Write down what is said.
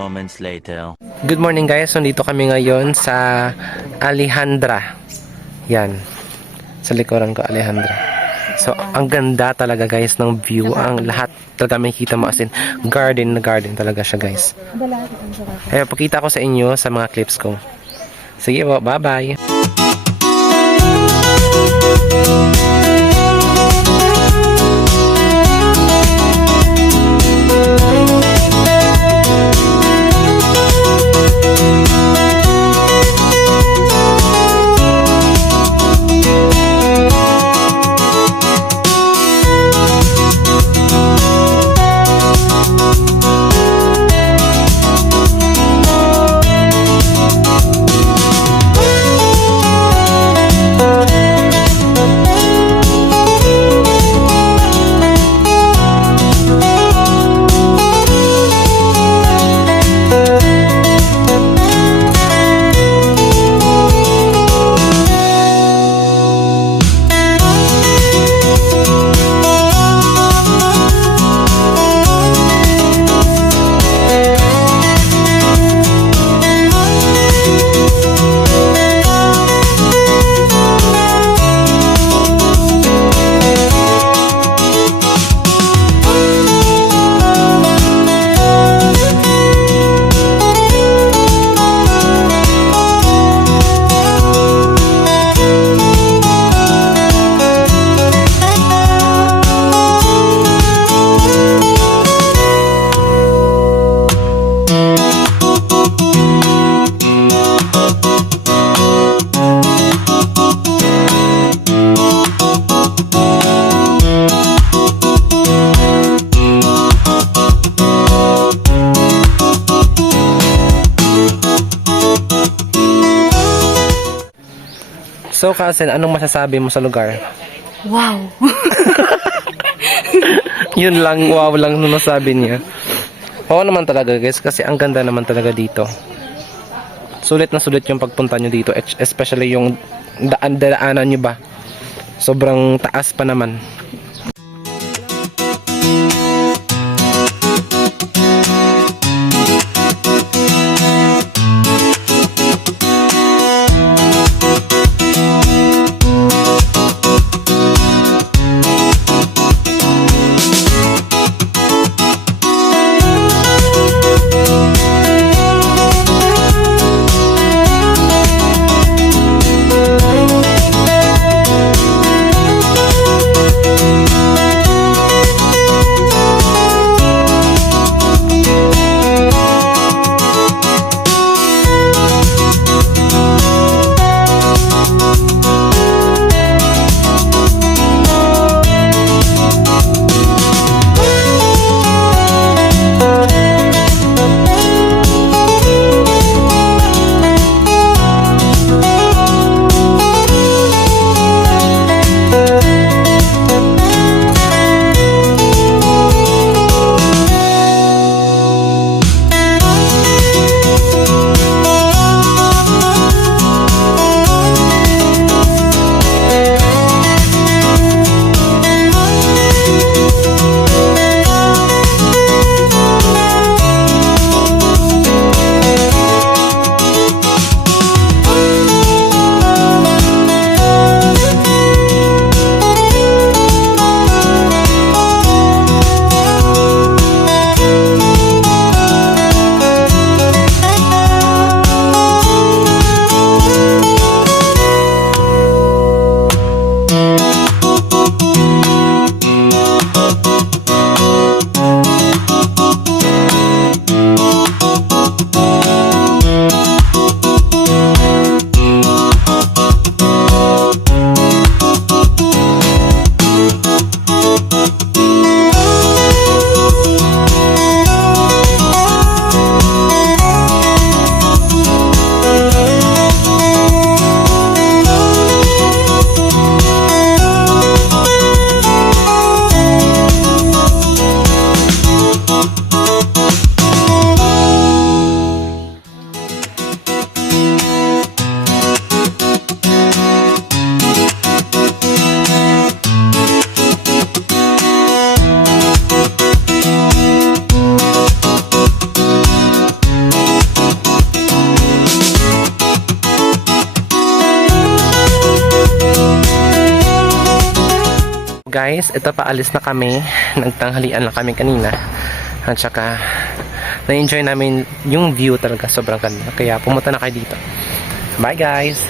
moments later. Good morning guys, nandito kami ngayon sa Alejandra. Yan, sa likuran ko Alejandra. So, ang ganda talaga guys ng view. Ang lahat talaga makikita mo as in garden na garden talaga siya guys. Ayun, pakita ko sa inyo sa mga clips ko. Sige po, bye bye. So, Kasen, anong masasabi mo sa lugar? Wow! Yun lang, wow lang nung nasabi niya. Oo naman talaga guys, kasi ang ganda naman talaga dito. Sulit na sulit yung pagpunta nyo dito, especially yung daanan nyo ba. Sobrang taas pa naman. Guys, ito paalis na kami. Nagtanghalian lang kami kanina. At saka, na-enjoy namin yung view talaga. Sobrang ganda. Kaya pumunta na kayo dito. Bye guys!